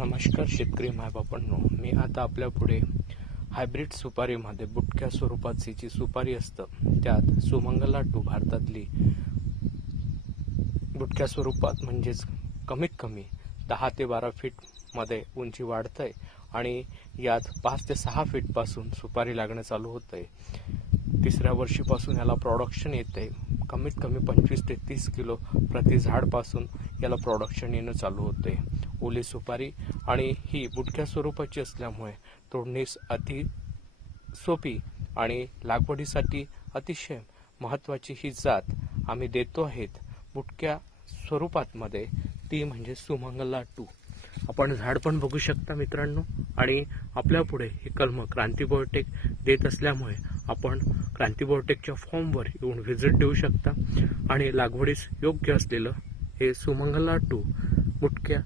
नमस्कार शेतकरी मायबापांनो मी आता आपल्या पुढे हायब्रिड सुपारीमध्ये बुटक्या स्वरूपाची जी सुपारी असतं त्यात सुमंगला टू भारतातली बुटक्या स्वरूपात म्हणजेच कमीत कमी दहा ते बारा फीटमध्ये उंची वाढतंय आणि यात पाच ते सहा फीटपासून सुपारी लागणं चालू होतंय. तिसऱ्या वर्षीपासून याला प्रोडक्शन येते कमीत कमी पंचवीस ते तीस किलो प्रति झाडपासून याला प्रॉडक्शन येणं चालू होते ओली सुपारी आणि ही बुटक्या स्वरूपाची असल्यामुळे तोडणीस अति सोपी आणि लागवडीसाठी अतिशय महत्त्वाची ही जात आम्ही देतो आहेत. बुटक्या स्वरूपात मध्ये ती म्हणजे सुमंगला टू. आपण झाड पण बघू शकता मित्रांनो आणि आपल्या पुढे हे कलम क्रांती बायोटेक देत असल्यामुळे आपण क्रांती बायोटेकच्या फॉर्मवर येऊन व्हिजिट देऊ शकता आणि लागवडीस योग्य असलेलं हे सुमंगला टू मुटक्या